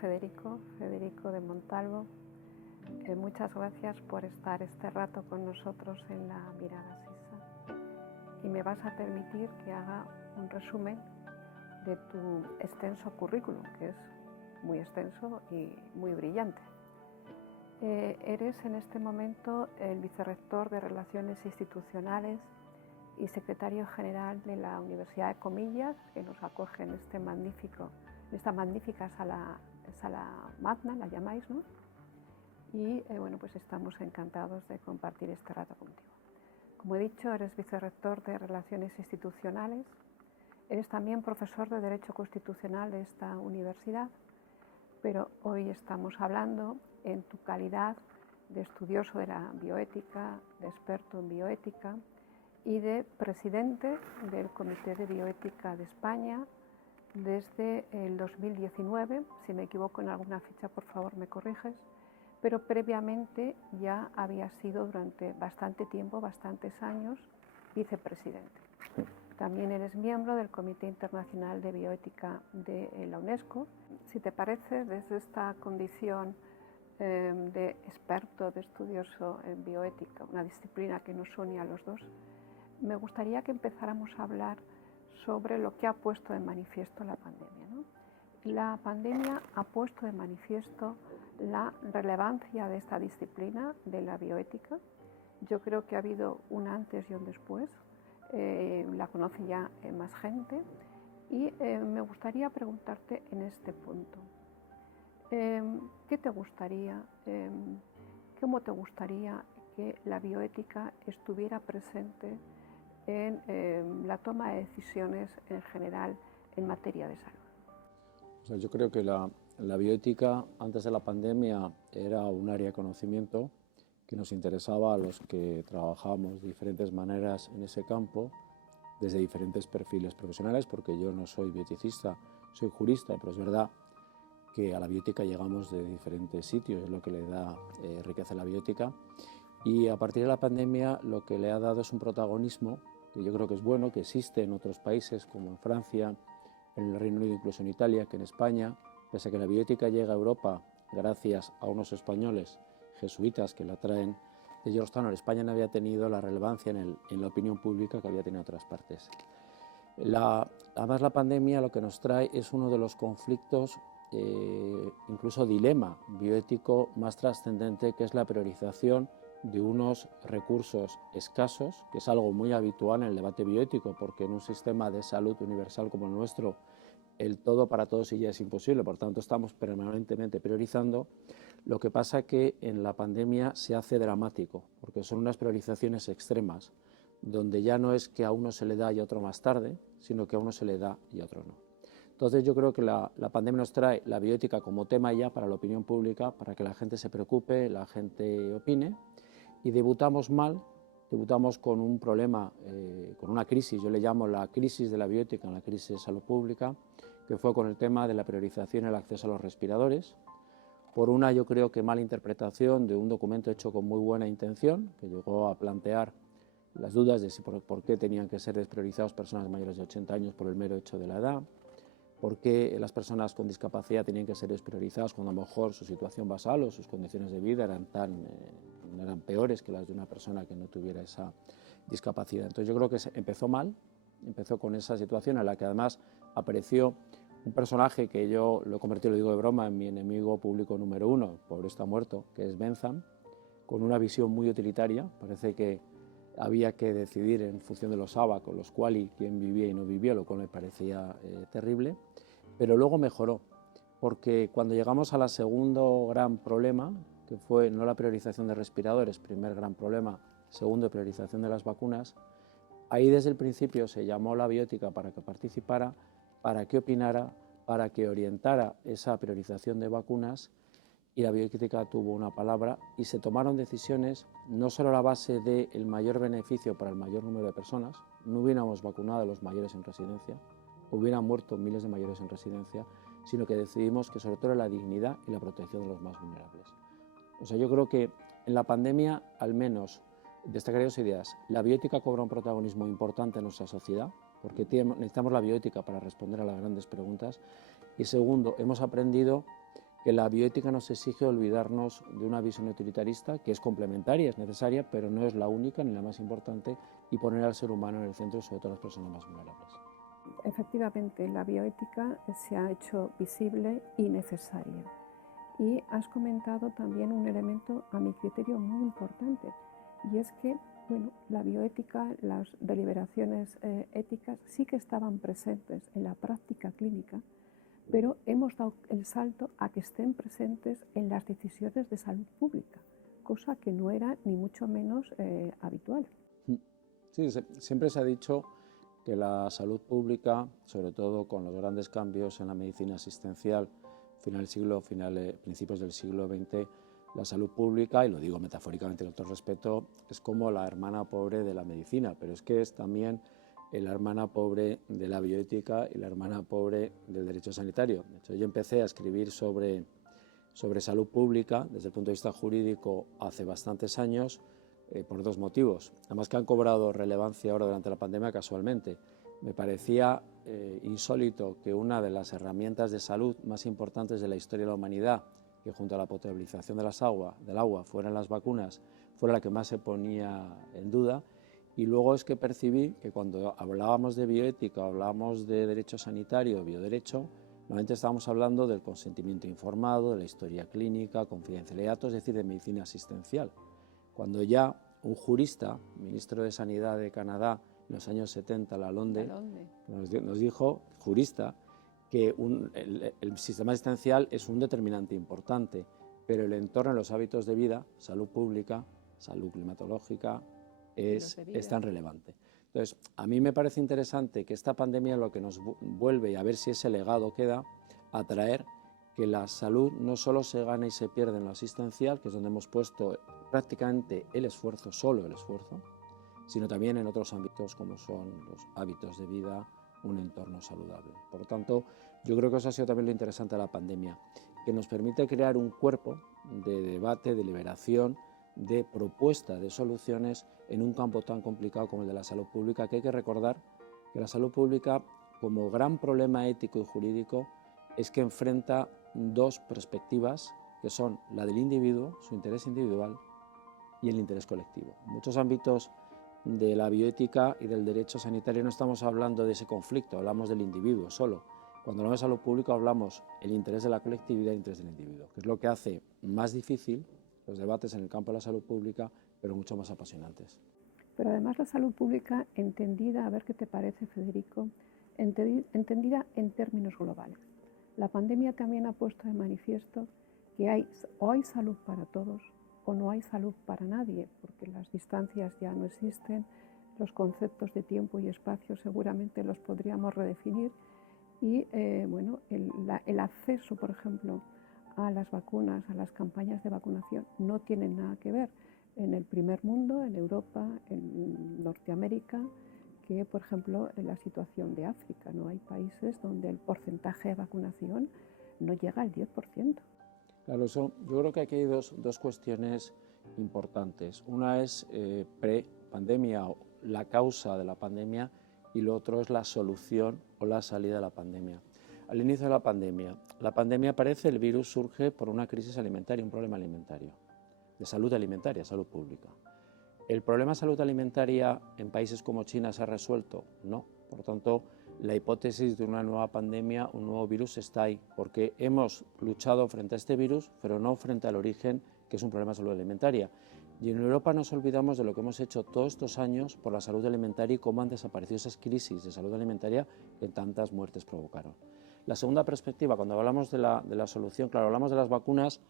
Federico de Montalvo. Muchas gracias por estar este rato con nosotros en la Mirada Sisa. Y me vas a permitir que haga un resumen de tu extenso currículum, que es muy extenso y muy brillante. Eres en este momento el vicerrector de Relaciones Institucionales y secretario general de la Universidad de Comillas, que nos acoge en esta magnífica sala magna, la llamáis, ¿no? Y bueno, pues estamos encantados de compartir este rato contigo. Como he dicho, eres vicerrector de Relaciones Institucionales, eres también profesor de Derecho Constitucional de esta universidad, pero hoy estamos hablando en tu calidad de estudioso de la bioética, de experto en bioética y de presidente del Comité de Bioética de España desde el 2019, si me equivoco en alguna fecha por favor me corriges, pero previamente ya había sido durante bastante tiempo, bastantes años, vicepresidente. También eres miembro del Comité Internacional de Bioética de la UNESCO. Si te parece, desde esta condición de experto, de estudioso en bioética, una disciplina que nos une a los dos, me gustaría que empezáramos a hablar sobre lo que ha puesto de manifiesto la pandemia, ¿no? La pandemia ha puesto de manifiesto la relevancia de esta disciplina, de la bioética. Yo creo que ha habido un antes y un después. La conoce ya más gente y me gustaría preguntarte en este punto, ¿qué te gustaría, cómo te gustaría que la bioética estuviera presente en la toma de decisiones en general en materia de salud? O sea, yo creo que la bioética antes de la pandemia era un área de conocimiento que nos interesaba a los que trabajábamos de diferentes maneras en ese campo, desde diferentes perfiles profesionales, porque yo no soy bioeticista, soy jurista, pero es verdad que a la bioética llegamos de diferentes sitios, es lo que le da riqueza a la bioética. Y a partir de la pandemia lo que le ha dado es un protagonismo que yo creo que es bueno, que existe en otros países como en Francia, en el Reino Unido, incluso en Italia, que en España, pese a que la bioética llega a Europa gracias a unos españoles jesuitas que la traen de Georgetown, España no había tenido la relevancia en la opinión pública que había tenido en otras partes. Además, la pandemia lo que nos trae es uno de los conflictos, incluso dilema bioético más trascendente, que es la priorización de unos recursos escasos, que es algo muy habitual en el debate bioético, porque en un sistema de salud universal como el nuestro, el todo para todos ya es imposible, por tanto estamos permanentemente priorizando. Lo que pasa que en la pandemia se hace dramático, porque son unas priorizaciones extremas, donde ya no es que a uno se le da y a otro más tarde, sino que a uno se le da y a otro no. Entonces yo creo que la pandemia nos trae la bioética como tema ya para la opinión pública, para que la gente se preocupe, la gente opine, y debutamos mal, debutamos con un problema, con una crisis, yo le llamo la crisis de la bioética, la crisis de salud pública, que fue con el tema de la priorización y el acceso a los respiradores, por una, yo creo que mala interpretación de un documento hecho con muy buena intención, que llegó a plantear las dudas de si por qué tenían que ser despriorizadas personas mayores de 80 años por el mero hecho de la edad, por qué las personas con discapacidad tenían que ser despriorizadas cuando a lo mejor su situación basal o sus condiciones de vida eran peores que las de una persona que no tuviera esa discapacidad. Entonces yo creo que empezó mal, empezó con esa situación en la que además apareció un personaje que yo lo he convertido, lo digo de broma, en mi enemigo público número uno, pobre está muerto, que es Bentham, con una visión muy utilitaria. Parece que había que decidir en función de los ABA, los quali, quién vivía y no vivía, lo cual me parecía terrible, pero luego mejoró, porque cuando llegamos al segundo gran problema, que fue no la priorización de respiradores, primer gran problema, segundo, priorización de las vacunas, ahí desde el principio se llamó la bioética para que participara, para que opinara, para que orientara esa priorización de vacunas, y la bioética tuvo una palabra y se tomaron decisiones no solo a la base del mayor beneficio para el mayor número de personas, no hubiéramos vacunado a los mayores en residencia, hubieran muerto miles de mayores en residencia, sino que decidimos que sobre todo era la dignidad y la protección de los más vulnerables. O sea, yo creo que en la pandemia, al menos, destacaría dos ideas. La bioética cobra un protagonismo importante en nuestra sociedad, porque necesitamos la bioética para responder a las grandes preguntas. Y segundo, hemos aprendido que la bioética nos exige olvidarnos de una visión utilitarista, que es complementaria, es necesaria, pero no es la única ni la más importante, y poner al ser humano en el centro, sobre todo las personas más vulnerables. Efectivamente, la bioética se ha hecho visible y necesaria. Y has comentado también un elemento, a mi criterio, muy importante, y es que la bioética, las deliberaciones éticas sí que estaban presentes en la práctica clínica, pero hemos dado el salto a que estén presentes en las decisiones de salud pública, cosa que no era ni mucho menos habitual. Sí, siempre se ha dicho que la salud pública, sobre todo con los grandes cambios en la medicina asistencial, principios del siglo XX, la salud pública, y lo digo metafóricamente con todo respeto, es como la hermana pobre de la medicina, pero es que es también la hermana pobre de la bioética y la hermana pobre del derecho sanitario. De hecho, yo empecé a escribir sobre salud pública desde el punto de vista jurídico hace bastantes años, por dos motivos, además que han cobrado relevancia ahora durante la pandemia casualmente. Me parecía insólito que una de las herramientas de salud más importantes de la historia de la humanidad, que junto a la potabilización del agua fueran las vacunas, fuera la que más se ponía en duda. Y luego es que percibí que cuando hablábamos de bioética, hablábamos de derecho sanitario, bioderecho, normalmente estábamos hablando del consentimiento informado, de la historia clínica, confidencialidad, es decir, de medicina asistencial. Cuando ya un jurista, ministro de Sanidad de Canadá, en los años 70, Lalonde, nos dijo, jurista, que el sistema asistencial es un determinante importante, pero el entorno, los hábitos de vida, salud pública, salud climatológica, es tan relevante. Entonces, a mí me parece interesante que esta pandemia lo que nos vuelve, y a ver si ese legado queda, a traer que la salud no solo se gana y se pierde en lo asistencial, que es donde hemos puesto prácticamente el esfuerzo, solo el esfuerzo, sino también en otros ámbitos como son los hábitos de vida, un entorno saludable. Por lo tanto, yo creo que eso ha sido también lo interesante de la pandemia, que nos permite crear un cuerpo de debate, de liberación, de propuesta de soluciones en un campo tan complicado como el de la salud pública, que hay que recordar que la salud pública, como gran problema ético y jurídico, es que enfrenta dos perspectivas, que son la del individuo, su interés individual, y el interés colectivo. En muchos ámbitos de la bioética y del derecho sanitario no estamos hablando de ese conflicto, hablamos del individuo solo. Cuando hablamos de salud pública hablamos del interés de la colectividad y el interés del individuo, que es lo que hace más difícil los debates en el campo de la salud pública, pero mucho más apasionantes. Pero además la salud pública entendida, a ver qué te parece, Federico, entendida en términos globales. La pandemia también ha puesto de manifiesto que o hay salud para todos o no hay salud para nadie, porque las distancias ya no existen, los conceptos de tiempo y espacio seguramente los podríamos redefinir y el acceso, por ejemplo, a las vacunas, a las campañas de vacunación, no tienen nada que ver en el primer mundo, en Europa, en Norteamérica, que, por ejemplo, en la situación de África. No hay países donde el porcentaje de vacunación no llega al 10%. Claro, yo creo que aquí hay dos cuestiones importantes. Una es pre-pandemia, la causa de la pandemia, y lo otro es la solución o la salida de la pandemia. Al inicio de la pandemia aparece, el virus surge por una crisis alimentaria, un problema alimentario, de salud alimentaria, salud pública. ¿El problema de salud alimentaria en países como China se ha resuelto? No. Por lo tanto, la hipótesis de una nueva pandemia, un nuevo virus, está ahí, porque hemos luchado frente a este virus, pero no frente al origen, que es un problema de salud alimentaria. Y en Europa nos olvidamos de lo que hemos hecho todos estos años por la salud alimentaria y cómo han desaparecido esas crisis de salud alimentaria que tantas muertes provocaron. La segunda perspectiva, cuando hablamos de la solución, claro, hablamos de las vacunas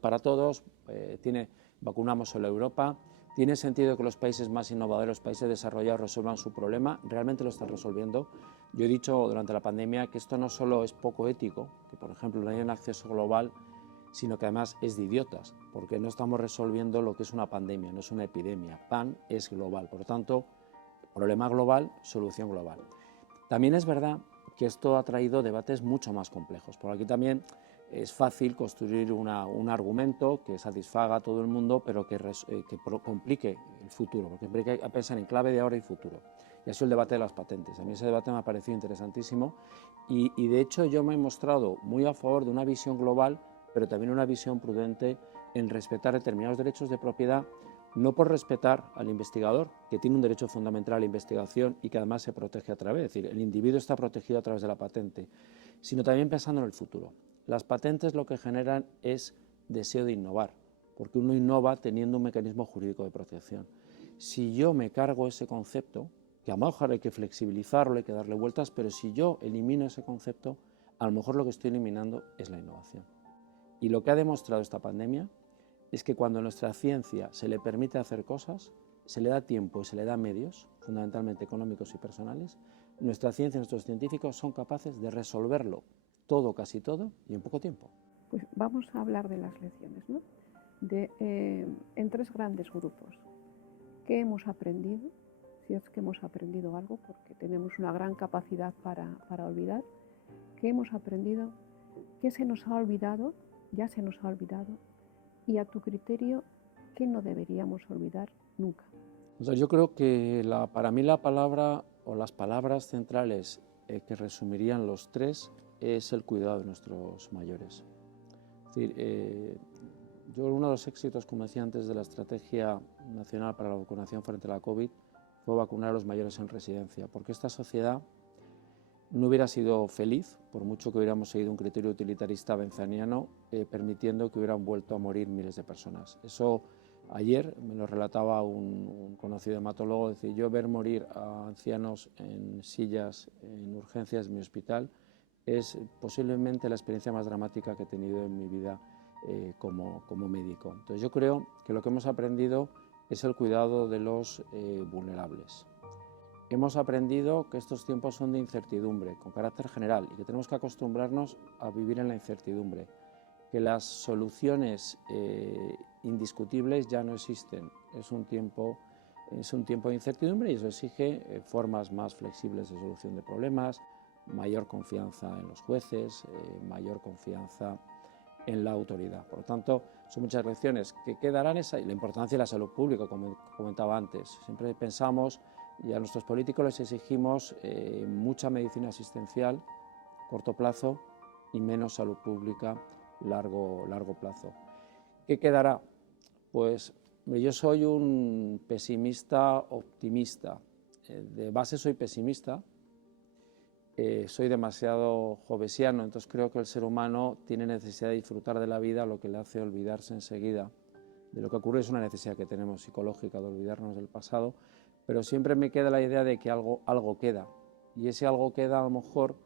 para todos, vacunamos solo Europa. ¿Tiene sentido que los países más innovadores, los países desarrollados, resuelvan su problema? ¿Realmente lo están resolviendo? Yo he dicho durante la pandemia que esto no solo es poco ético, que por ejemplo no haya un acceso global, sino que además es de idiotas, porque no estamos resolviendo lo que es una pandemia, no es una epidemia. PAN es global, por lo tanto, problema global, solución global. También es verdad que esto ha traído debates mucho más complejos, por aquí también es fácil construir un argumento que satisfaga a todo el mundo, pero que complique el futuro, porque siempre hay que pensar en clave de ahora y futuro. Y eso es el debate de las patentes. A mí ese debate me ha parecido interesantísimo y de hecho yo me he mostrado muy a favor de una visión global, pero también una visión prudente en respetar determinados derechos de propiedad, no por respetar al investigador, que tiene un derecho fundamental a la investigación y que además se protege a través, es decir, el individuo está protegido a través de la patente, sino también pensando en el futuro. Las patentes lo que generan es deseo de innovar, porque uno innova teniendo un mecanismo jurídico de protección. Si yo me cargo ese concepto, que a lo mejor hay que flexibilizarlo, hay que darle vueltas, pero si yo elimino ese concepto, a lo mejor lo que estoy eliminando es la innovación. Y lo que ha demostrado esta pandemia es que cuando a nuestra ciencia se le permite hacer cosas, se le da tiempo y se le da medios, fundamentalmente económicos y personales, nuestra ciencia y nuestros científicos son capaces de resolverlo todo, casi todo, y en poco tiempo. Pues vamos a hablar de las lecciones, ¿no? En tres grandes grupos. ¿Qué hemos aprendido? Si es que hemos aprendido algo, porque tenemos una gran capacidad para olvidar. ¿Qué hemos aprendido? ¿Qué se nos ha olvidado? Ya se nos ha olvidado. Y a tu criterio, ¿qué no deberíamos olvidar nunca? O sea, yo creo que para mí la palabra o las palabras centrales que resumirían los tres es el cuidado de nuestros mayores. Es decir, uno de los éxitos, como decía antes, de la Estrategia Nacional para la Vacunación frente a la COVID fue vacunar a los mayores en residencia, porque esta sociedad no hubiera sido feliz, por mucho que hubiéramos seguido un criterio utilitarista benzaniano, permitiendo que hubieran vuelto a morir miles de personas. Eso ayer me lo relataba un conocido hematólogo, es decir, yo ver morir a ancianos en sillas en urgencias de mi hospital es posiblemente la experiencia más dramática que he tenido en mi vida como médico. Entonces yo creo que lo que hemos aprendido es el cuidado de los vulnerables. Hemos aprendido que estos tiempos son de incertidumbre, con carácter general, y que tenemos que acostumbrarnos a vivir en la incertidumbre, que las soluciones indiscutibles ya no existen. Es un tiempo de incertidumbre y eso exige formas más flexibles de solución de problemas, mayor confianza en los jueces, mayor confianza en la autoridad. Por lo tanto, son muchas lecciones que quedarán y la importancia de la salud pública, como comentaba antes. Siempre pensamos y a nuestros políticos les exigimos mucha medicina asistencial, corto plazo, y menos salud pública, largo plazo. ¿Qué quedará? Pues yo soy un pesimista optimista. De base soy pesimista, soy demasiado jovesiano, entonces creo que el ser humano tiene necesidad de disfrutar de la vida, lo que le hace olvidarse enseguida de lo que ocurre. Es una necesidad que tenemos psicológica de olvidarnos del pasado, pero siempre me queda la idea de que algo queda, y ese algo queda, a lo mejor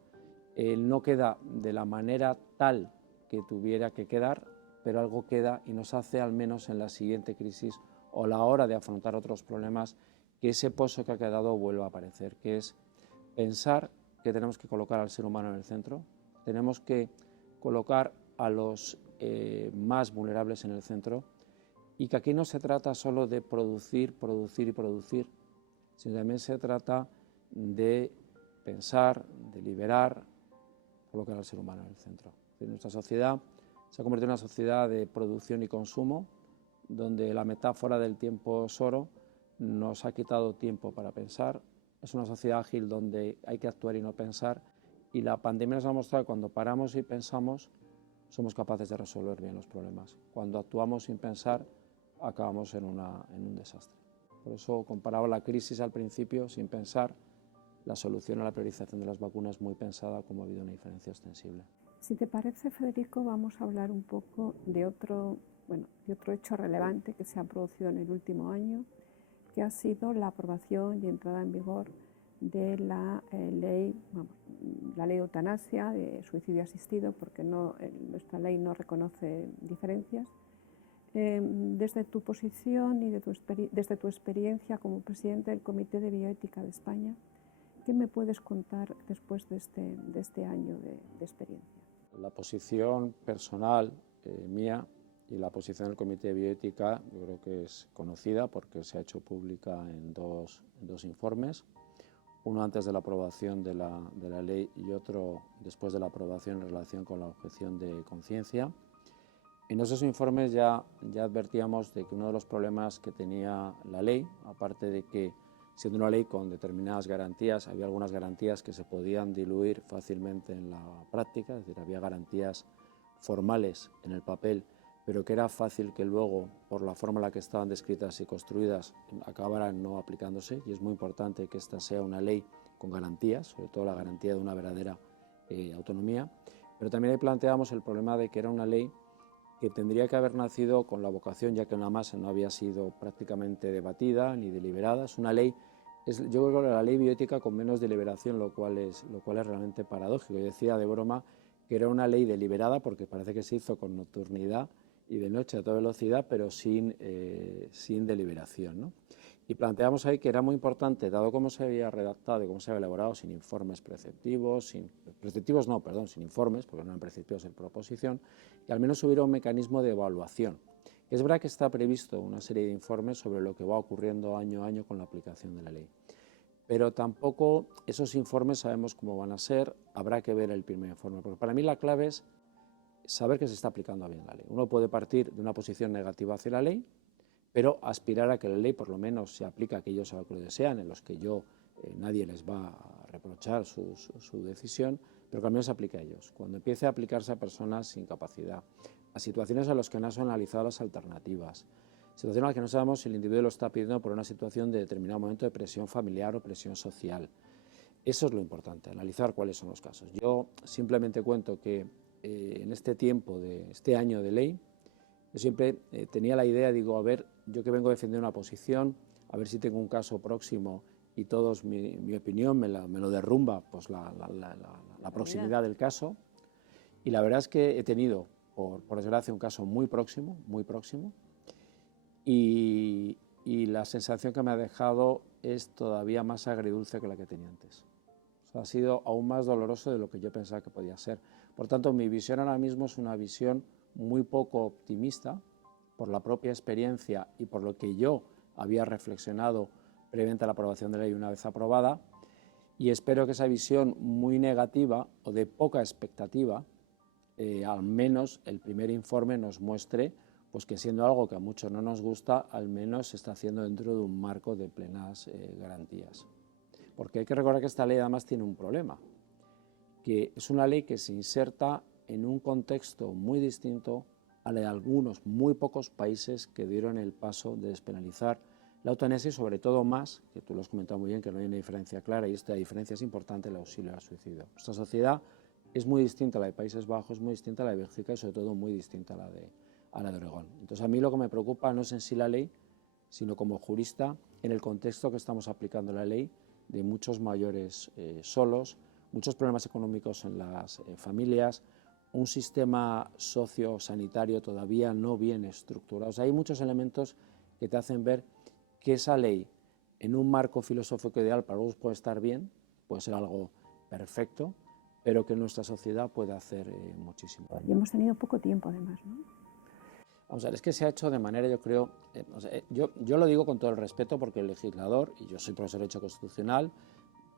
no queda de la manera tal que tuviera que quedar, pero algo queda y nos hace, al menos en la siguiente crisis o a la hora de afrontar otros problemas, que ese pozo que ha quedado vuelva a aparecer, que es pensar que tenemos que colocar al ser humano en el centro, tenemos que colocar a los más vulnerables en el centro, y que aquí no se trata solo de producir, sino también se trata de pensar, de liberar, colocar al ser humano en el centro. Nuestra sociedad se ha convertido en una sociedad de producción y consumo, donde la metáfora del tiempo es oro, nos ha quitado tiempo para pensar. Es una sociedad ágil donde hay que actuar y no pensar, y la pandemia nos ha mostrado que cuando paramos y pensamos somos capaces de resolver bien los problemas. Cuando actuamos sin pensar acabamos en un desastre. Por eso comparaba la crisis al principio sin pensar, la solución a la priorización de las vacunas muy pensada, como ha habido una diferencia ostensible. Si te parece, Federico, vamos a hablar un poco de otro hecho relevante que se ha producido en el último año, que ha sido la aprobación y entrada en vigor de la ley de eutanasia, de suicidio asistido, porque nuestra ley no reconoce diferencias. Desde tu posición y desde tu experiencia como presidente del Comité de Bioética de España, ¿qué me puedes contar después de este año de experiencia? La posición personal mía y la posición del Comité de Bioética yo creo que es conocida porque se ha hecho pública en dos informes, uno antes de la aprobación de la ley y otro después de la aprobación en relación con la objeción de conciencia. En esos informes ya advertíamos de que uno de los problemas que tenía la ley, aparte de que siendo una ley con determinadas garantías, había algunas garantías que se podían diluir fácilmente en la práctica, es decir, había garantías formales en el papel, pero que era fácil que luego, por la forma en la que estaban descritas y construidas, acabaran no aplicándose, y es muy importante que esta sea una ley con garantías, sobre todo la garantía de una verdadera autonomía, pero también ahí planteamos el problema de que era una ley que tendría que haber nacido con la vocación, ya que una más no había sido prácticamente debatida ni deliberada. Es una ley, yo creo que la ley bioética con menos deliberación, lo cual es realmente paradójico. Yo decía de broma que era una ley deliberada porque parece que se hizo con nocturnidad y de noche a toda velocidad, pero sin deliberación, ¿no? Y planteamos ahí que era muy importante, dado cómo se había redactado y cómo se había elaborado, sin informes preceptivos, sin informes, porque no eran preceptivos en proposición, que al menos hubiera un mecanismo de evaluación. Es verdad que está previsto una serie de informes sobre lo que va ocurriendo año a año con la aplicación de la ley, pero tampoco esos informes sabemos cómo van a ser, habrá que ver el primer informe, porque para mí la clave es saber que se está aplicando bien la ley. Uno puede partir de una posición negativa hacia la ley, pero aspirar a que la ley por lo menos se aplique a aquellos a los que lo desean, en los que nadie les va a reprochar su decisión, pero que al menos se aplique a ellos. Cuando empiece a aplicarse a personas sin capacidad, a situaciones a las que no se han analizado las alternativas, situaciones en las que no sabemos si el individuo lo está pidiendo por una situación de determinado momento de presión familiar o presión social. Eso es lo importante, analizar cuáles son los casos. Yo simplemente cuento que en este tiempo, de este año de ley, yo siempre tenía la idea, digo, a ver, yo que vengo a defender una posición, a ver si tengo un caso próximo y todos mi opinión me lo derrumba pues la proximidad del caso. Y la verdad es que he tenido, por desgracia, un caso muy próximo, y la sensación que me ha dejado es todavía más agridulce que la que tenía antes. O sea, ha sido aún más doloroso de lo que yo pensaba que podía ser. Por tanto, mi visión ahora mismo es una visión muy poco optimista por la propia experiencia y por lo que yo había reflexionado previamente a la aprobación de la ley una vez aprobada, y espero que esa visión muy negativa o de poca expectativa, al menos el primer informe nos muestre pues que siendo algo que a muchos no nos gusta, al menos se está haciendo dentro de un marco de plenas garantías. Porque hay que recordar que esta ley además tiene un problema, que es una ley que se inserta en un contexto muy distinto a la de algunos muy pocos países que dieron el paso de despenalizar la eutanasia y sobre todo más, que tú lo has comentado muy bien, que no hay una diferencia clara y esta diferencia es importante, el auxilio al suicidio. Nuestra sociedad es muy distinta a la de Países Bajos, muy distinta a la de Bélgica y sobre todo muy distinta a la de Oregón. Entonces a mí lo que me preocupa no es en sí la ley, sino como jurista en el contexto que estamos aplicando la ley de muchos mayores solos, muchos problemas económicos en las familias, un sistema sociosanitario todavía no bien estructurado. O sea, hay muchos elementos que te hacen ver que esa ley, en un marco filosófico ideal, para algunos puede estar bien, puede ser algo perfecto, pero que nuestra sociedad puede hacer muchísimo. Y hemos tenido poco tiempo, además, ¿no? Vamos a ver, es que se ha hecho de manera, yo creo, yo lo digo con todo el respeto porque el legislador, y yo soy profesor de Derecho Constitucional,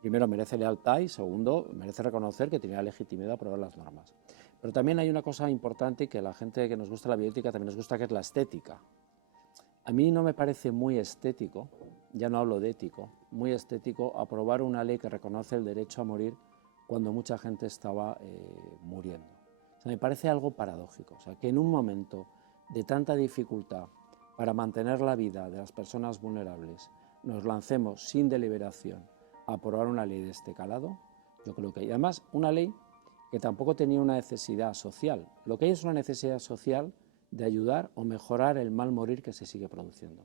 primero merece lealtad y segundo merece reconocer que tenía legitimidad de aprobar las normas. Pero también hay una cosa importante que a la gente que nos gusta la bioética también nos gusta, que es la estética. A mí no me parece muy estético, ya no hablo de ético, muy estético aprobar una ley que reconoce el derecho a morir cuando mucha gente estaba muriendo. O sea, me parece algo paradójico, o sea, que en un momento de tanta dificultad para mantener la vida de las personas vulnerables nos lancemos sin deliberación a aprobar una ley de este calado. Yo creo que hay además una ley que tampoco tenía una necesidad social. Lo que hay es una necesidad social de ayudar o mejorar el mal morir que se sigue produciendo.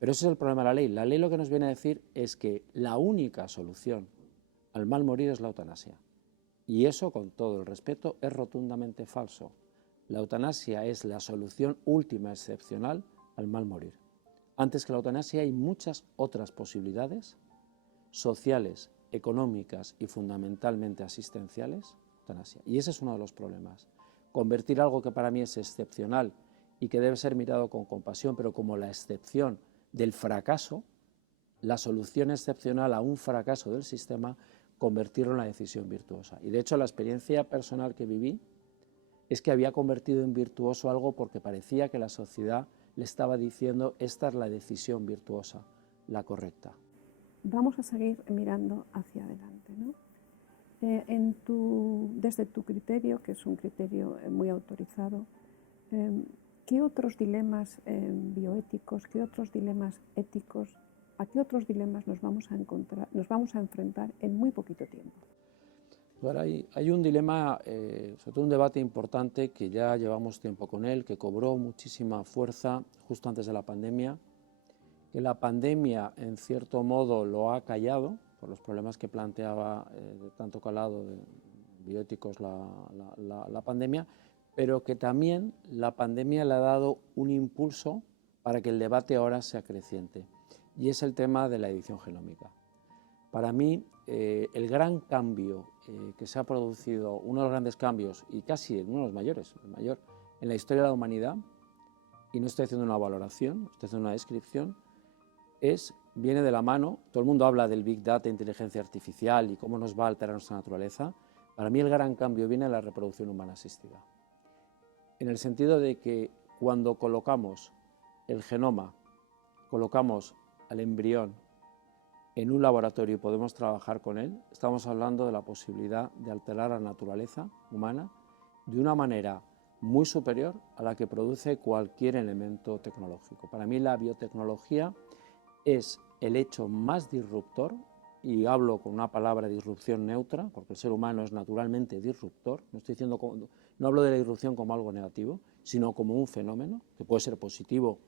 Pero ese es el problema de la ley. La ley lo que nos viene a decir es que la única solución al mal morir es la eutanasia. Y eso, con todo el respeto, es rotundamente falso. La eutanasia es la solución última excepcional al mal morir. Antes que la eutanasia hay muchas otras posibilidades sociales, económicas y fundamentalmente asistenciales, eutanasia. Y ese es uno de los problemas. Convertir algo que para mí es excepcional y que debe ser mirado con compasión, pero como la excepción del fracaso, la solución excepcional a un fracaso del sistema, convertirlo en una decisión virtuosa. Y de hecho la experiencia personal que viví es que había convertido en virtuoso algo porque parecía que la sociedad le estaba diciendo esta es la decisión virtuosa, la correcta. Vamos a seguir mirando hacia adelante, ¿no? Desde tu criterio, que es un criterio muy autorizado, ¿qué otros dilemas bioéticos, qué otros dilemas éticos, a qué otros dilemas nos vamos a enfrentar en muy poquito tiempo? Ahora hay un dilema, sobre todo un debate importante que ya llevamos tiempo con él, que cobró muchísima fuerza justo antes de la pandemia, que la pandemia en cierto modo lo ha callado por los problemas que planteaba de tanto calado de bioéticos la pandemia, pero que también la pandemia le ha dado un impulso para que el debate ahora sea creciente, y es el tema de la edición genómica. Para mí, el gran cambio que se ha producido, uno de los grandes cambios, y casi uno de los mayores, el mayor, en la historia de la humanidad, y no estoy haciendo una valoración, estoy haciendo una descripción, viene de la mano. Todo el mundo habla del Big Data, inteligencia artificial y cómo nos va a alterar nuestra naturaleza. Para mí el gran cambio viene de la reproducción humana asistida, en el sentido de que cuando colocamos el genoma, colocamos al embrión en un laboratorio y podemos trabajar con él, estamos hablando de la posibilidad de alterar la naturaleza humana de una manera muy superior a la que produce cualquier elemento tecnológico. Para mí la biotecnología es el hecho más disruptor, y hablo con una palabra disrupción neutra, porque el ser humano es naturalmente disruptor. No hablo de la disrupción como algo negativo, sino como un fenómeno que puede ser positivo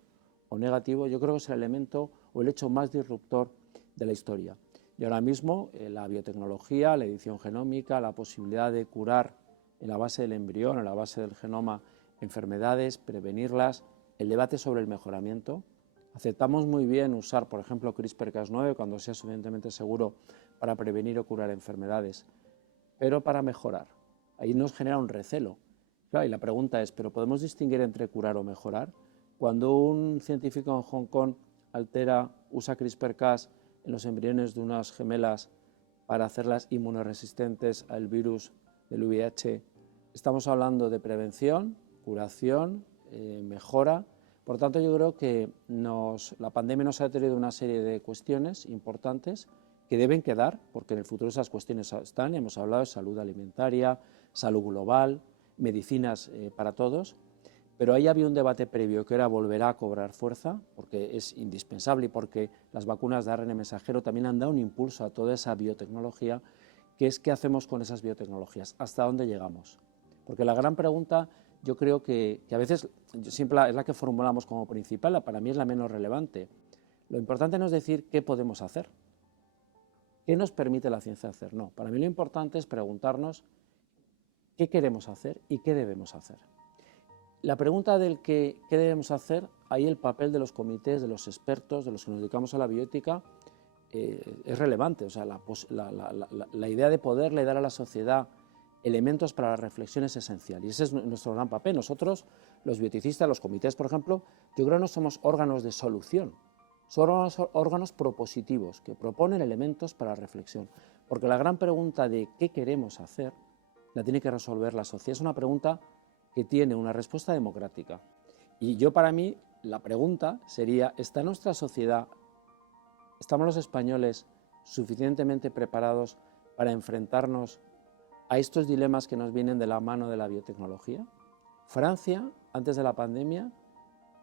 o negativo. Yo creo que es el elemento o el hecho más disruptor de la historia. Y ahora mismo la biotecnología, la edición genómica, la posibilidad de curar en la base del embrión, en la base del genoma, enfermedades, prevenirlas, el debate sobre el mejoramiento. Aceptamos muy bien usar, por ejemplo, CRISPR-Cas9 cuando sea suficientemente seguro para prevenir o curar enfermedades, pero para mejorar. Ahí nos genera un recelo. Claro, y la pregunta es, ¿pero podemos distinguir entre curar o mejorar? Cuando un científico en Hong Kong usa CRISPR-Cas en los embriones de unas gemelas para hacerlas inmunoresistentes al virus del VIH, estamos hablando de prevención, curación, mejora. Por tanto, yo creo que la pandemia nos ha traído una serie de cuestiones importantes que deben quedar, porque en el futuro esas cuestiones están. Hemos hablado de salud alimentaria, salud global, medicinas para todos, pero ahí había un debate previo que ahora volverá a cobrar fuerza, porque es indispensable y porque las vacunas de ARN mensajero también han dado un impulso a toda esa biotecnología, que es qué hacemos con esas biotecnologías, hasta dónde llegamos. Porque la gran pregunta, yo creo que a veces siempre es la que formulamos como principal, para mí es la menos relevante. Lo importante no es decir qué podemos hacer, qué nos permite la ciencia hacer. No, para mí lo importante es preguntarnos qué queremos hacer y qué debemos hacer. La pregunta del qué debemos hacer, ahí el papel de los comités, de los expertos, de los que nos dedicamos a la bioética, es relevante. O sea, la idea de poderle dar a la sociedad elementos para la reflexión es esencial, y ese es nuestro gran papel. Nosotros, los bioeticistas, los comités, por ejemplo, yo creo que no somos órganos de solución, somos órganos propositivos que proponen elementos para la reflexión, porque la gran pregunta de qué queremos hacer la tiene que resolver la sociedad. Es una pregunta que tiene una respuesta democrática, y para mí la pregunta sería: ¿está nuestra sociedad, estamos los españoles suficientemente preparados para enfrentarnos a estos dilemas que nos vienen de la mano de la biotecnología? Francia, antes de la pandemia,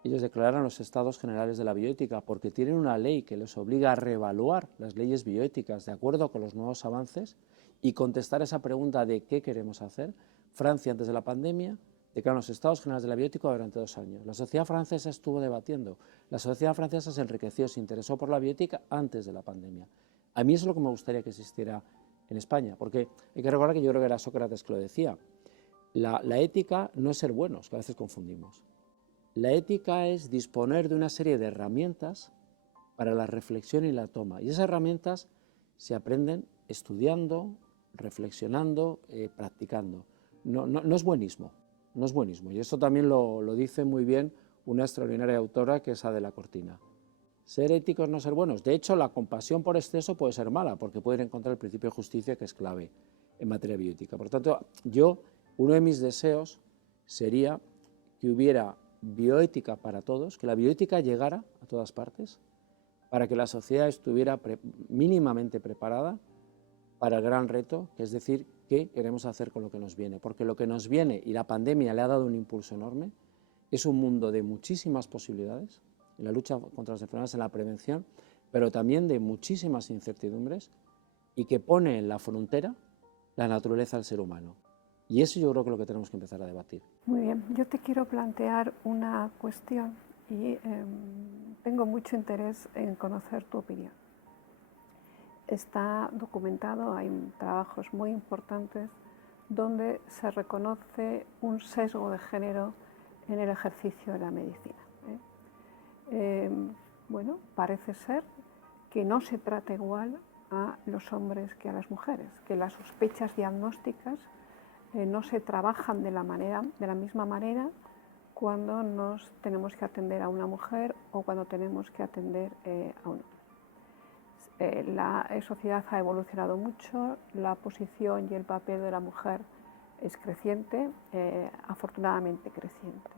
ellos declararon los estados generales de la bioética porque tienen una ley que les obliga a reevaluar las leyes bioéticas de acuerdo con los nuevos avances y contestar esa pregunta de qué queremos hacer. Francia, antes de la pandemia, declaró los estados generales de la bioética durante 2 años. La sociedad francesa estuvo debatiendo. La sociedad francesa se enriqueció, se interesó por la bioética antes de la pandemia. A mí eso es lo que me gustaría que existiera en España, porque hay que recordar que yo creo que era Sócrates que lo decía. La ética no es ser buenos, que a veces confundimos. La ética es disponer de una serie de herramientas para la reflexión y la toma, y esas herramientas se aprenden estudiando, reflexionando, practicando. No es buenismo, no es buenismo, y eso también lo dice muy bien una extraordinaria autora, que es Adela Cortina. Ser éticos no ser buenos. De hecho, la compasión por exceso puede ser mala, porque pueden encontrar el principio de justicia, que es clave en materia bioética. Por tanto, uno de mis deseos sería que hubiera bioética para todos, que la bioética llegara a todas partes, para que la sociedad estuviera mínimamente preparada para el gran reto, que es decir, qué queremos hacer con lo que nos viene. Porque lo que nos viene, y la pandemia le ha dado un impulso enorme, es un mundo de muchísimas posibilidades, en la lucha contra las enfermedades, en la prevención, pero también de muchísimas incertidumbres, y que pone en la frontera la naturaleza del ser humano. Y eso yo creo que es lo que tenemos que empezar a debatir. Muy bien, yo te quiero plantear una cuestión y tengo mucho interés en conocer tu opinión. Está documentado, hay trabajos muy importantes donde se reconoce un sesgo de género en el ejercicio de la medicina. Bueno, parece ser que no se trata igual a los hombres que a las mujeres, que las sospechas diagnósticas no se trabajan de la misma manera cuando nos tenemos que atender a una mujer o cuando tenemos que atender a un hombre. La sociedad ha evolucionado mucho, la posición y el papel de la mujer es creciente, afortunadamente creciente.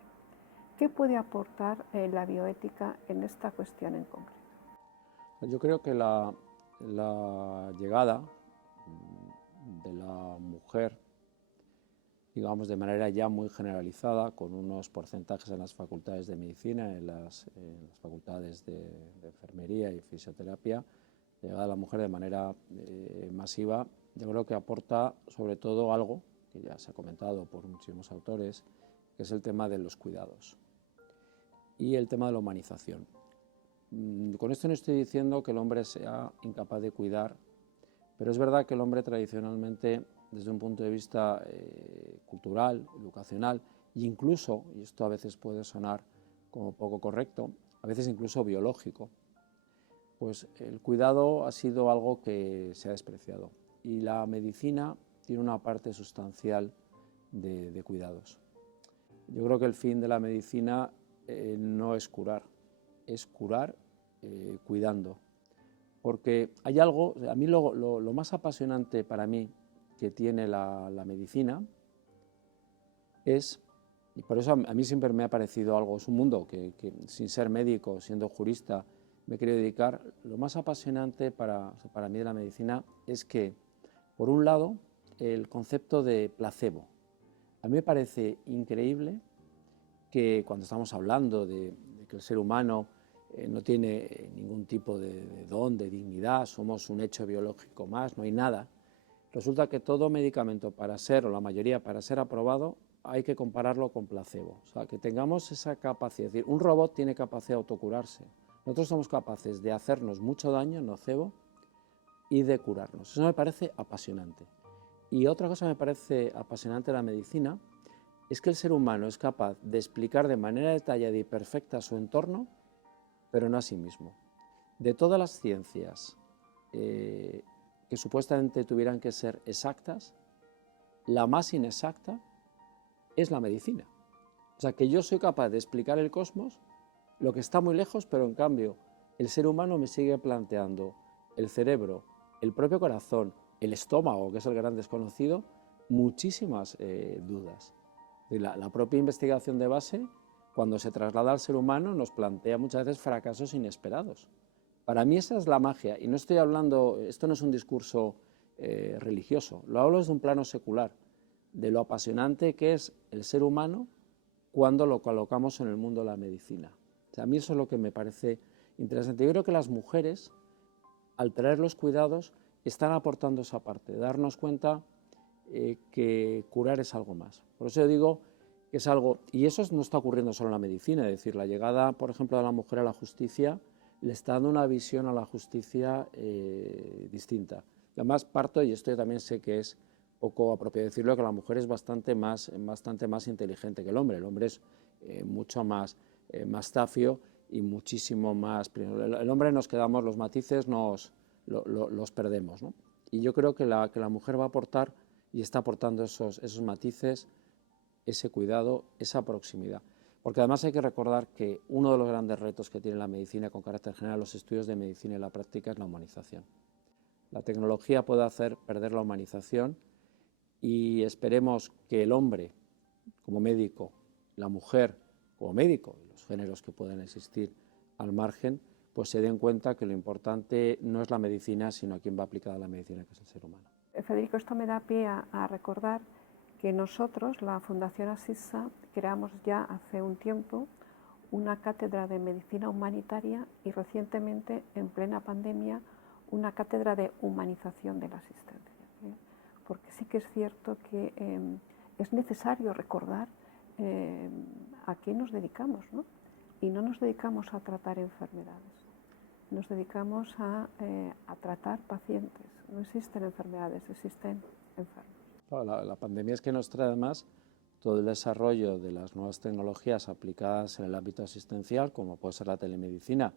¿Qué puede aportar la bioética en esta cuestión en concreto? Yo creo que la llegada de la mujer, digamos de manera ya muy generalizada, con unos porcentajes en las facultades de medicina, en las facultades de enfermería y fisioterapia, la llegada de la mujer de manera masiva, yo creo que aporta sobre todo algo que ya se ha comentado por muchísimos autores, que es el tema de los cuidados y el tema de la humanización. Con esto no estoy diciendo que el hombre sea incapaz de cuidar, pero es verdad que el hombre tradicionalmente, desde un punto de vista cultural, educacional, e incluso, y esto a veces puede sonar como poco correcto, a veces incluso biológico, pues el cuidado ha sido algo que se ha despreciado. Y la medicina tiene una parte sustancial de cuidados. Yo creo que el fin de la medicina no es curar, es curar cuidando. Porque hay algo, a mí lo más apasionante para mí que tiene la medicina es, y por eso a mí siempre me ha parecido algo, es un mundo que sin ser médico, siendo jurista, me he querido dedicar. Lo más apasionante para mí de la medicina es que, por un lado, el concepto de placebo. A mí me parece increíble que cuando estamos hablando de que el ser humano no tiene ningún tipo de don, de dignidad, somos un hecho biológico más, no hay nada, resulta que todo medicamento para ser, o la mayoría para ser aprobado, hay que compararlo con placebo. O sea, que tengamos esa capacidad, es decir, un robot tiene capacidad de autocurarse. Nosotros somos capaces de hacernos mucho daño, nocebo, y de curarnos. Eso me parece apasionante. Y otra cosa que me parece apasionante de la medicina es que el ser humano es capaz de explicar de manera detallada y perfecta su entorno, pero no a sí mismo. De todas las ciencias que supuestamente tuvieran que ser exactas, la más inexacta es la medicina. O sea, que yo soy capaz de explicar el cosmos, lo que está muy lejos, pero en cambio el ser humano me sigue planteando el cerebro, el propio corazón, el estómago, que es el gran desconocido, muchísimas dudas. La propia investigación de base, cuando se traslada al ser humano, nos plantea muchas veces fracasos inesperados. Para mí esa es la magia, y no estoy hablando, esto no es un discurso religioso, lo hablo desde un plano secular, de lo apasionante que es el ser humano cuando lo colocamos en el mundo de la medicina. O sea, a mí eso es lo que me parece interesante. Yo creo que las mujeres, al traer los cuidados, están aportando esa parte, darnos cuenta que curar es algo más. Por eso yo digo que es algo, y eso no está ocurriendo solo en la medicina, es decir, la llegada, por ejemplo, de la mujer a la justicia le está dando una visión a la justicia distinta. Y además parto, y esto yo también sé que es poco apropiado decirlo, que la mujer es bastante más inteligente que el hombre. El hombre es mucho más zafio y muchísimo más... El hombre nos quedamos, los matices los perdemos, ¿no? Y yo creo que la mujer va a aportar y está aportando esos matices, ese cuidado, esa proximidad. Porque además hay que recordar que uno de los grandes retos que tiene la medicina con carácter general, los estudios de medicina y la práctica, es la humanización. La tecnología puede hacer perder la humanización y esperemos que el hombre como médico, la mujer como médico, y los géneros que pueden existir al margen, pues se den cuenta que lo importante no es la medicina, sino a quién va aplicada la medicina, que es el ser humano. Federico, esto me da pie a recordar que nosotros, la Fundación Assisa, creamos ya hace un tiempo una cátedra de medicina humanitaria y recientemente, en plena pandemia, una cátedra de humanización de la asistencia. Porque sí que es cierto que es necesario recordar a qué nos dedicamos, ¿no? Y no nos dedicamos a tratar enfermedades, nos dedicamos a tratar pacientes. No existen enfermedades, existen enfermos. La pandemia es que nos trae además todo el desarrollo de las nuevas tecnologías aplicadas en el ámbito asistencial, como puede ser la telemedicina,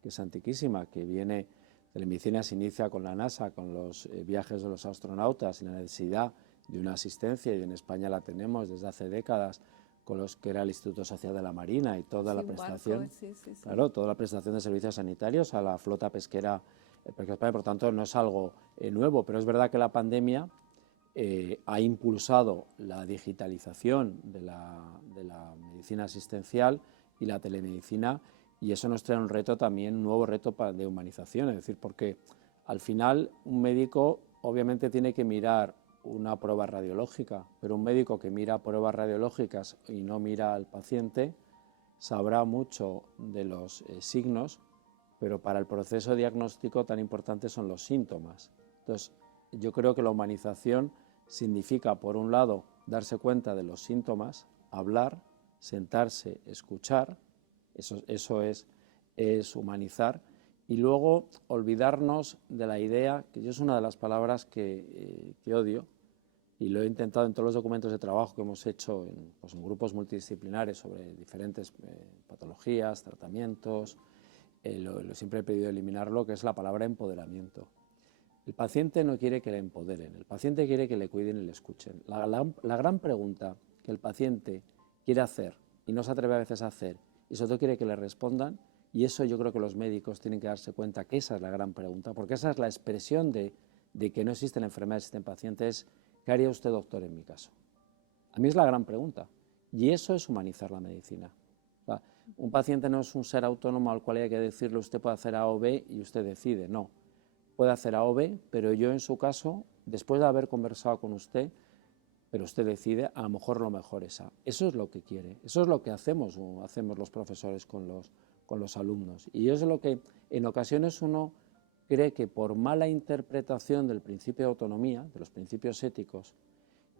que es antiquísima, que viene, telemedicina se inicia con la NASA, con los viajes de los astronautas y la necesidad de una asistencia, y en España la tenemos desde hace décadas, con los que era el Instituto Social de la Marina y toda la prestación, claro, toda la prestación de servicios sanitarios a la flota pesquera, por lo tanto no es algo nuevo, pero es verdad que la pandemia ha impulsado la digitalización de la medicina asistencial y la telemedicina, y eso nos trae un reto también, un nuevo reto de humanización, es decir, porque al final un médico obviamente tiene que mirar una prueba radiológica, pero un médico que mira pruebas radiológicas y no mira al paciente sabrá mucho de los signos, pero para el proceso diagnóstico tan importantes son los síntomas. Entonces, yo creo que la humanización significa, por un lado, darse cuenta de los síntomas, hablar, sentarse, escuchar, eso es humanizar, y luego olvidarnos de la idea, que yo es una de las palabras que odio, y lo he intentado en todos los documentos de trabajo que hemos hecho en grupos multidisciplinares sobre diferentes patologías, tratamientos, siempre he pedido eliminarlo, que es la palabra empoderamiento. El paciente no quiere que le empoderen, el paciente quiere que le cuiden y le escuchen. La gran pregunta que el paciente quiere hacer y no se atreve a veces a hacer, y sobre todo quiere que le respondan, y eso yo creo que los médicos tienen que darse cuenta que esa es la gran pregunta, porque esa es la expresión de que no existen enfermedades, existen pacientes. ¿Qué haría usted, doctor, en mi caso? A mí es la gran pregunta, y eso es humanizar la medicina. O sea, un paciente no es un ser autónomo al cual hay que decirle usted puede hacer A o B y usted decide, no. Puede hacer A o B, pero yo en su caso, después de haber conversado con usted, pero usted decide, a lo mejor es A. Eso es lo que quiere, eso es lo que hacemos los profesores con los alumnos. Y eso es lo que en ocasiones uno cree que por mala interpretación del principio de autonomía, de los principios éticos,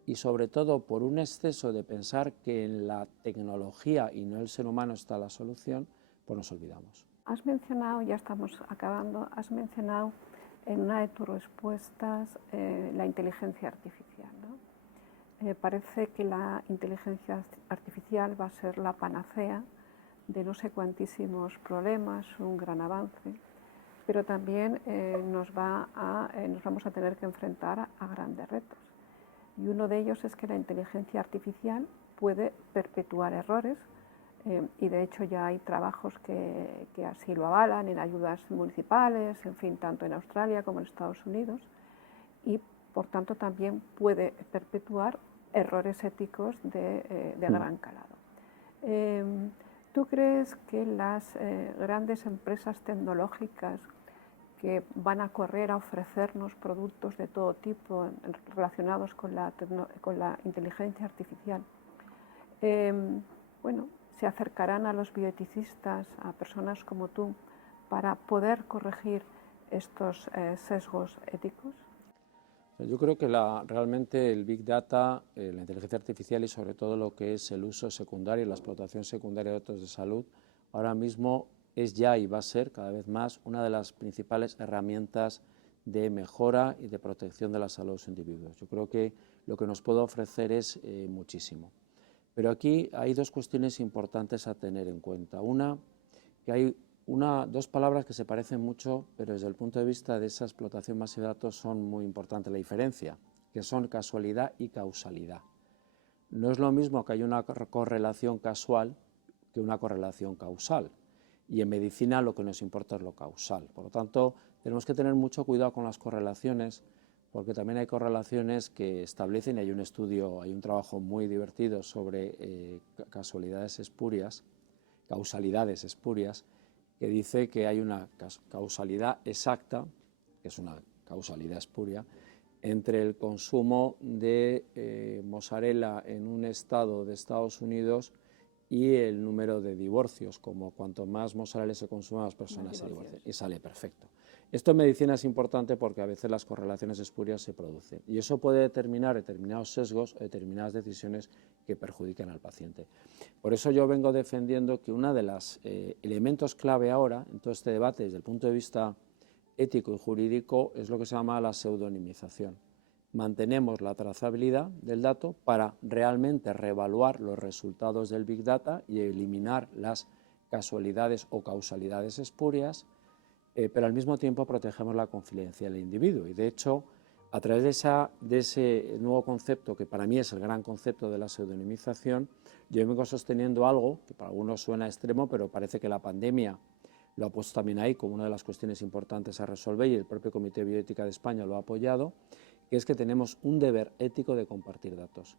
y sobre todo por un exceso de pensar que en la tecnología y no el ser humano está la solución, pues nos olvidamos. Has mencionado, ya estamos acabando, has mencionado en una de tus respuestas la inteligencia artificial, ¿no? Parece que la inteligencia artificial va a ser la panacea de no sé cuantísimos problemas, un gran avance, pero también nos vamos a tener que enfrentar a grandes retos. Y uno de ellos es que la inteligencia artificial puede perpetuar errores, y de hecho ya hay trabajos que así lo avalan en ayudas municipales, en fin, tanto en Australia como en Estados Unidos, y por tanto también puede perpetuar errores éticos de gran calado. ¿Tú crees que las grandes empresas tecnológicas que van a correr a ofrecernos productos de todo tipo relacionados con la inteligencia artificial, se acercarán a los bioeticistas, a personas como tú, para poder corregir estos sesgos éticos? Yo creo que realmente el Big Data, la inteligencia artificial y sobre todo lo que es el uso secundario, la explotación secundaria de datos de salud, ahora mismo es ya y va a ser cada vez más una de las principales herramientas de mejora y de protección de la salud de los individuos. Yo creo que lo que nos puede ofrecer es muchísimo. Pero aquí hay dos cuestiones importantes a tener en cuenta. Una, que hay dos palabras que se parecen mucho, pero desde el punto de vista de esa explotación masiva de datos son muy importantes la diferencia, que son casualidad y causalidad. No es lo mismo que hay una correlación casual que una correlación causal. Y en medicina lo que nos importa es lo causal. Por lo tanto, tenemos que tener mucho cuidado con las correlaciones, porque también hay correlaciones que establecen, y hay un trabajo muy divertido sobre causalidades espurias, que dice que hay una causalidad exacta, que es una causalidad espuria, entre el consumo de mozzarella en un estado de Estados Unidos y el número de divorcios, como cuanto más mozzarella se consume, más personas se divorcian, y sale perfecto. Esto en medicina es importante porque a veces las correlaciones espurias se producen, y eso puede determinar determinados sesgos o determinadas decisiones que perjudican al paciente. Por eso yo vengo defendiendo que uno de los elementos clave ahora en todo este debate desde el punto de vista ético y jurídico es lo que se llama la pseudonimización. Mantenemos la trazabilidad del dato para realmente reevaluar los resultados del Big Data y eliminar las casualidades o causalidades espurias, pero al mismo tiempo protegemos la confidencialidad del individuo. Y de hecho, a través de ese nuevo concepto, que para mí es el gran concepto de la pseudonimización, yo vengo sosteniendo algo que para algunos suena extremo, pero parece que la pandemia lo ha puesto también ahí como una de las cuestiones importantes a resolver, y el propio Comité de Bioética de España lo ha apoyado, que es que tenemos un deber ético de compartir datos.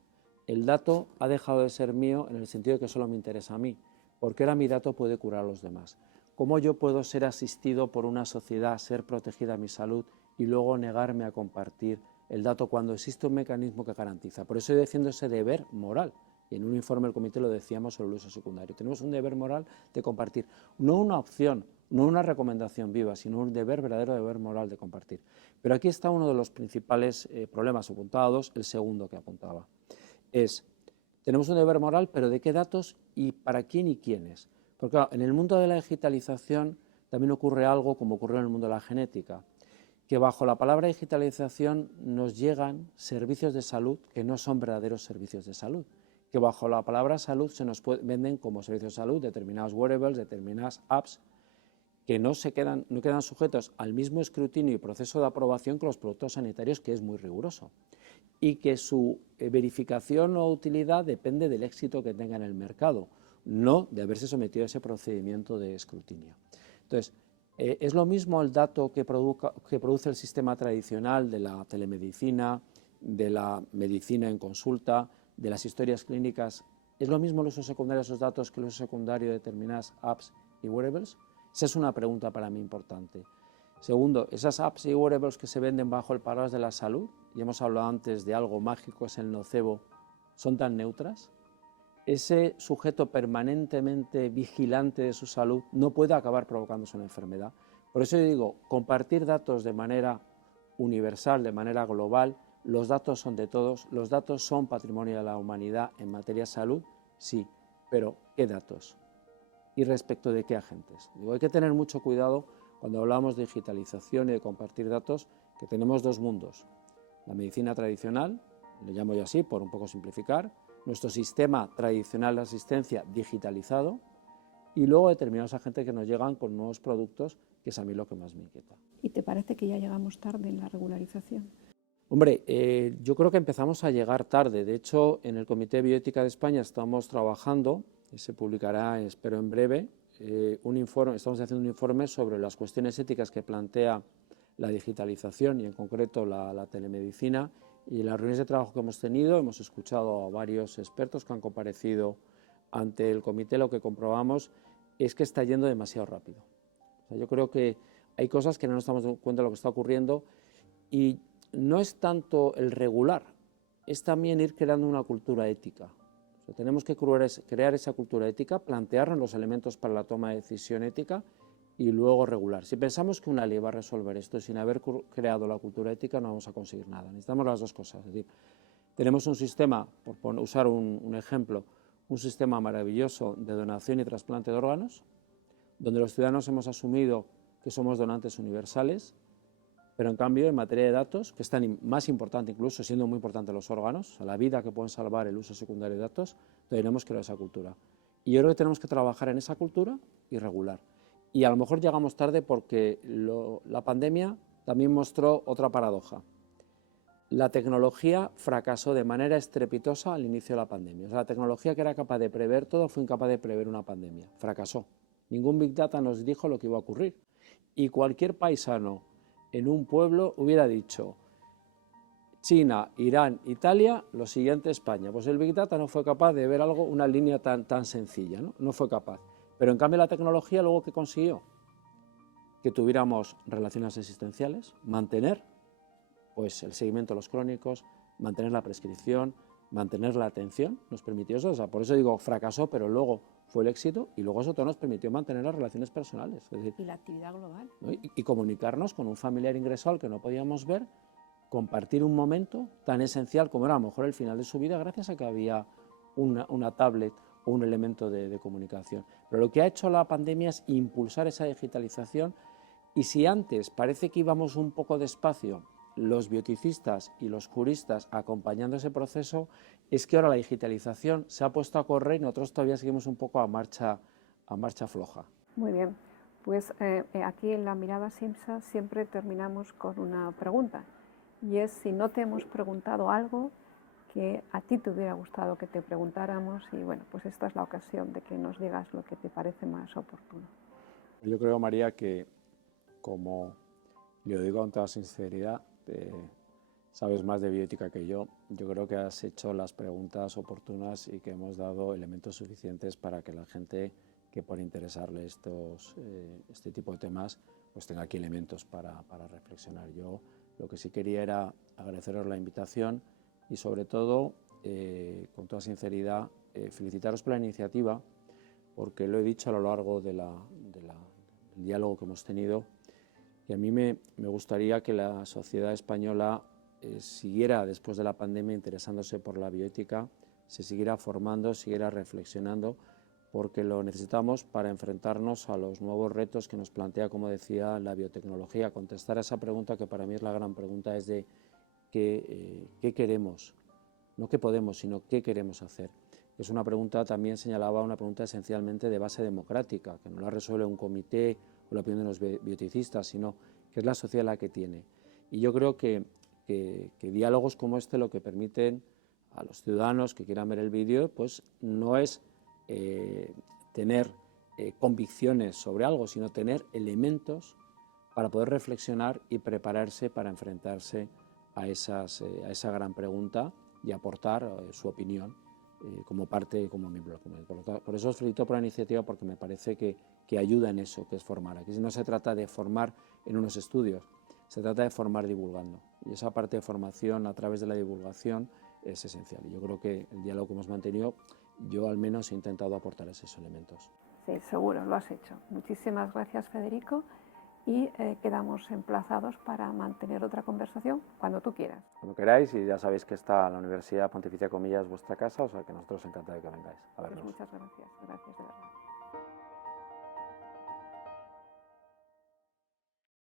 El dato ha dejado de ser mío en el sentido de que solo me interesa a mí, porque ahora mi dato puede curar a los demás. ¿Cómo yo puedo ser asistido por una sociedad, ser protegida mi salud y luego negarme a compartir el dato cuando existe un mecanismo que garantiza? Por eso yo defiendo ese deber moral. Y en un informe del comité lo decíamos sobre el uso secundario. Tenemos un deber moral de compartir, no una opción, no una recomendación viva, sino un verdadero deber moral de compartir. Pero aquí está uno de los principales problemas apuntados, el segundo que apuntaba. Tenemos un deber moral, pero ¿de qué datos y para quién y quiénes? Porque claro, en el mundo de la digitalización también ocurre algo como ocurrió en el mundo de la genética, que bajo la palabra digitalización nos llegan servicios de salud que no son verdaderos servicios de salud, que bajo la palabra salud se nos venden como servicios de salud determinados wearables, determinadas apps, que no quedan sujetos al mismo escrutinio y proceso de aprobación que los productos sanitarios, que es muy riguroso, y que su verificación o utilidad depende del éxito que tenga en el mercado, no de haberse sometido a ese procedimiento de escrutinio. Entonces, es lo mismo el dato que produce el sistema tradicional de la telemedicina, de la medicina en consulta, de las historias clínicas. ¿Es lo mismo el uso secundario de esos datos que el uso secundario de determinadas apps y wearables? Esa es una pregunta para mí importante. Segundo, esas apps y wearables que se venden bajo el paraguas de la salud, y hemos hablado antes de algo mágico, es el nocebo, ¿son tan neutras? Ese sujeto permanentemente vigilante de su salud no puede acabar provocándose una enfermedad. Por eso yo digo, compartir datos de manera universal, de manera global. Los datos son de todos, los datos son patrimonio de la humanidad en materia de salud, sí, pero ¿qué datos? ¿Y respecto de qué agentes? Digo, hay que tener mucho cuidado cuando hablamos de digitalización y de compartir datos, que tenemos dos mundos. La medicina tradicional, le llamo yo así por un poco simplificar, nuestro sistema tradicional de asistencia digitalizado, y luego determinados agentes que nos llegan con nuevos productos, que es a mí lo que más me inquieta. ¿Y te parece que ya llegamos tarde en la regularización? Hombre, yo creo que empezamos a llegar tarde. De hecho, en el Comité de Bioética de España estamos trabajando, y se publicará, espero en breve, un informe. Estamos haciendo un informe sobre las cuestiones éticas que plantea la digitalización y en concreto la telemedicina. Y en las reuniones de trabajo que hemos tenido hemos escuchado a varios expertos que han comparecido ante el comité. Lo que comprobamos es que está yendo demasiado rápido. O sea, yo creo que hay cosas que no nos estamos dando cuenta de lo que está ocurriendo, y no es tanto el regular, es también ir creando una cultura ética. O sea, tenemos que crear esa cultura ética, plantearnos los elementos para la toma de decisión ética y luego regular. Si pensamos que una ley va a resolver esto sin haber creado la cultura ética, no vamos a conseguir nada. Necesitamos las dos cosas. Es decir, tenemos un sistema, por usar un ejemplo, un sistema maravilloso de donación y trasplante de órganos, donde los ciudadanos hemos asumido que somos donantes universales, pero en cambio en materia de datos, que es tan más importante incluso, siendo muy importante los órganos, la vida que pueden salvar, el uso secundario de datos, tenemos que crear esa cultura. Y yo creo que tenemos que trabajar en esa cultura y regular. Y a lo mejor llegamos tarde porque la pandemia también mostró otra paradoja. La tecnología fracasó de manera estrepitosa al inicio de la pandemia. O sea, la tecnología que era capaz de prever todo fue incapaz de prever una pandemia. Fracasó. Ningún Big Data nos dijo lo que iba a ocurrir. Y cualquier paisano en un pueblo hubiera dicho China, Irán, Italia, lo siguiente España. Pues el Big Data no fue capaz de ver algo, una línea tan sencilla, ¿no? No fue capaz. Pero en cambio la tecnología luego ¿qué consiguió? que tuviéramos relaciones existenciales, mantener pues, el seguimiento de los crónicos, mantener la prescripción, mantener la atención, nos permitió eso. O sea, por eso digo fracasó, pero luego fue el éxito, y luego eso todo nos permitió mantener las relaciones personales. Es decir, y la actividad global. ¿no? Y comunicarnos con un familiar ingresado al que no podíamos ver, compartir un momento tan esencial como era a lo mejor el final de su vida, gracias a que había una tablet o un elemento de comunicación. Pero lo que ha hecho la pandemia es impulsar esa digitalización, y si antes parece que íbamos un poco despacio, los bioticistas y los juristas acompañando ese proceso, es que ahora la digitalización se ha puesto a correr y nosotros todavía seguimos un poco a marcha floja. Muy bien, pues aquí en la mirada Simsa siempre terminamos con una pregunta, y es si no te hemos preguntado algo que a ti te hubiera gustado que te preguntáramos, y bueno, pues esta es la ocasión de que nos digas lo que te parece más oportuno. Yo creo, María, que como le digo con toda sinceridad, sabes más de bioética que yo creo que has hecho las preguntas oportunas y que hemos dado elementos suficientes para que la gente que por interesarle este tipo de temas pues tenga aquí elementos para reflexionar. Yo lo que sí quería era agradeceros la invitación y sobre todo, con toda sinceridad, felicitaros por la iniciativa, porque lo he dicho a lo largo del diálogo que hemos tenido, que a mí me gustaría que la sociedad española siguiera, después de la pandemia, interesándose por la bioética, se siguiera formando, siguiera reflexionando, porque lo necesitamos para enfrentarnos a los nuevos retos que nos plantea, como decía, la biotecnología. Contestar a esa pregunta, que para mí es la gran pregunta, es de qué queremos, no qué podemos, sino qué queremos hacer. Es una pregunta, también señalaba, una pregunta esencialmente de base democrática, que no la resuelve un comité o la opinión de los bioticistas, sino que es la sociedad la que tiene. Y yo creo que diálogos como este lo que permiten a los ciudadanos que quieran ver el vídeo, pues no es tener convicciones sobre algo, sino tener elementos para poder reflexionar y prepararse para enfrentarse a esa gran pregunta y aportar su opinión como parte, como miembro de la comunidad. Por eso os felicito por la iniciativa, porque me parece que ayuda en eso, que es formar. Aquí no se trata de formar en unos estudios, se trata de formar divulgando. Y esa parte de formación a través de la divulgación es esencial. Y yo creo que el diálogo que hemos mantenido, yo al menos he intentado aportar esos elementos. Sí, seguro, lo has hecho. Muchísimas gracias, Federico, y quedamos emplazados para mantener otra conversación cuando tú quieras. Cuando queráis, y ya sabéis que está la Universidad Pontificia Comillas vuestra casa, o sea que nosotros encantados de que vengáis a vernos. Pues muchas gracias, gracias de verdad.